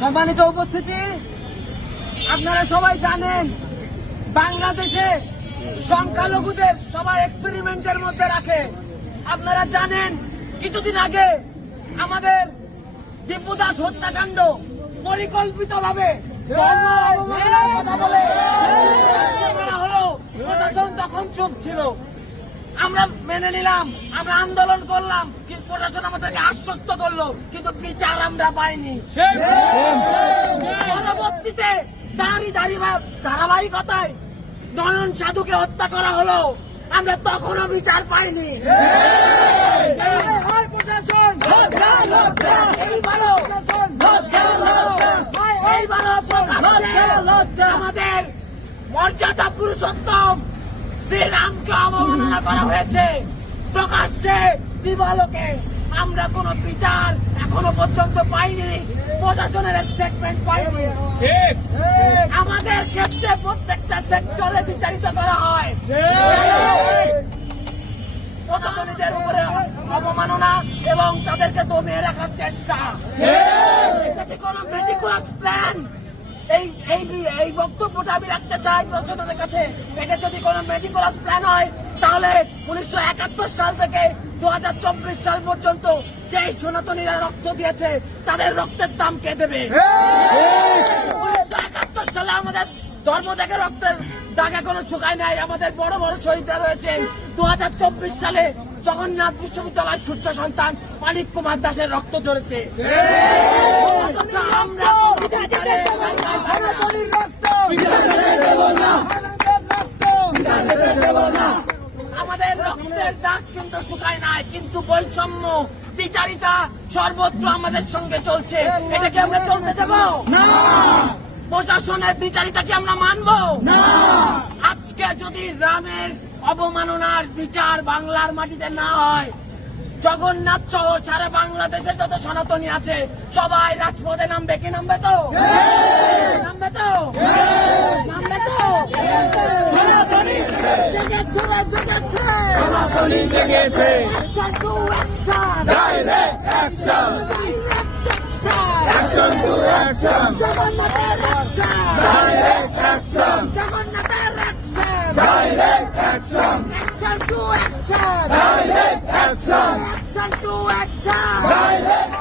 সম্মানিত উপস্থিতি, আপনারা সবাই জানেন বাংলাদেশে সংখ্যালঘুদের সবাই এক্সপেরিমেন্টের মধ্যে রাখে। আপনারা জানেন কিছুদিন আগে আমাদের দীপু দাস হত্যাকাণ্ড পরিকল্পিতভাবে ধর্ম অবমাননার কথা বলে করা হলো। প্রশাসন তখন চুপ ছিল, আমরা মেনে নিলাম, আমরা আন্দোলন করলাম, কিন্তু প্রশাসন আমাদেরকে আশ্বস্ত করলো, কিন্তু বিচার আমরা পাইনি। পরবর্তীতে ধারাবাহিকতায় নয়ন সাধুকে হত্যা করা হলো, আমরা তখনও বিচার পাইনি। প্রশাসন আমাদের মর্যাদা পুরুষোত্তম শ্রীরামকে অবমাননা করা হয়েছে প্রকাশ্যে দিবালোকে। আমরা কোন বিচার এখনো পর্যন্ত পাইনি, প্রশাসনের স্টেটমেন্ট পাইনি। আমাদের ক্ষেত্রে প্রত্যেকটা সেক্টরে বিচারিত করা হয়। পদতলীদের উপরে অবমাননা এবং তাদেরকে দমিয়ে রাখার চেষ্টা, এটা কি কোন মেটিকুলাস প্ল্যান? এই বক্তব্যটা আমি রাখতে চাই প্রশাসনের কাছে। এটা যদি কোন মেটিকুলাস প্ল্যান হয়, তাহলে 1971 সাল থেকে 2024 সাল পর্যন্ত যে সনাতনীরা রক্ত দিয়েছে তাদের রক্তের দাম কে দেবে? 1971 সালে আমাদের ধর্ম থেকে রক্তের দাগ এখনো শুকায় নাই, আমাদের বড় বড় শহীদরা রয়েছে। 2024 সালে জগন্নাথ বিশ্ববিদ্যালয়ের সূর্য সন্তান মানিক কুমার দাসের রক্ত ঝরেছে। আমরা আমাদের রক্তের দাগ কিন্তু শুকায় নাই, কিন্তু বৈষম্য দ্বিচারিতা সর্বত্র আমাদের সঙ্গে চলছে। এটাকে আমরা চলতে দেব না। প্রশাসনের দ্বিচারিতা কি আমরা মানব না? আজকে যদি রামের অবমাননার বিচার বাংলার মাটিতে না হয়, জগন্নাথ সহ সারা বাংলাদেশের যত সনাতনী আছে সবাই রাজপথে নামবে। কি নামবে তো? নামবে তো? নামবে তো? সনাতনী জেগেছে। Action to action. জগন্নাথের action. Direct action. জগন্নাথের action. Direct action. Action to action. Direct action. Action to action. Direct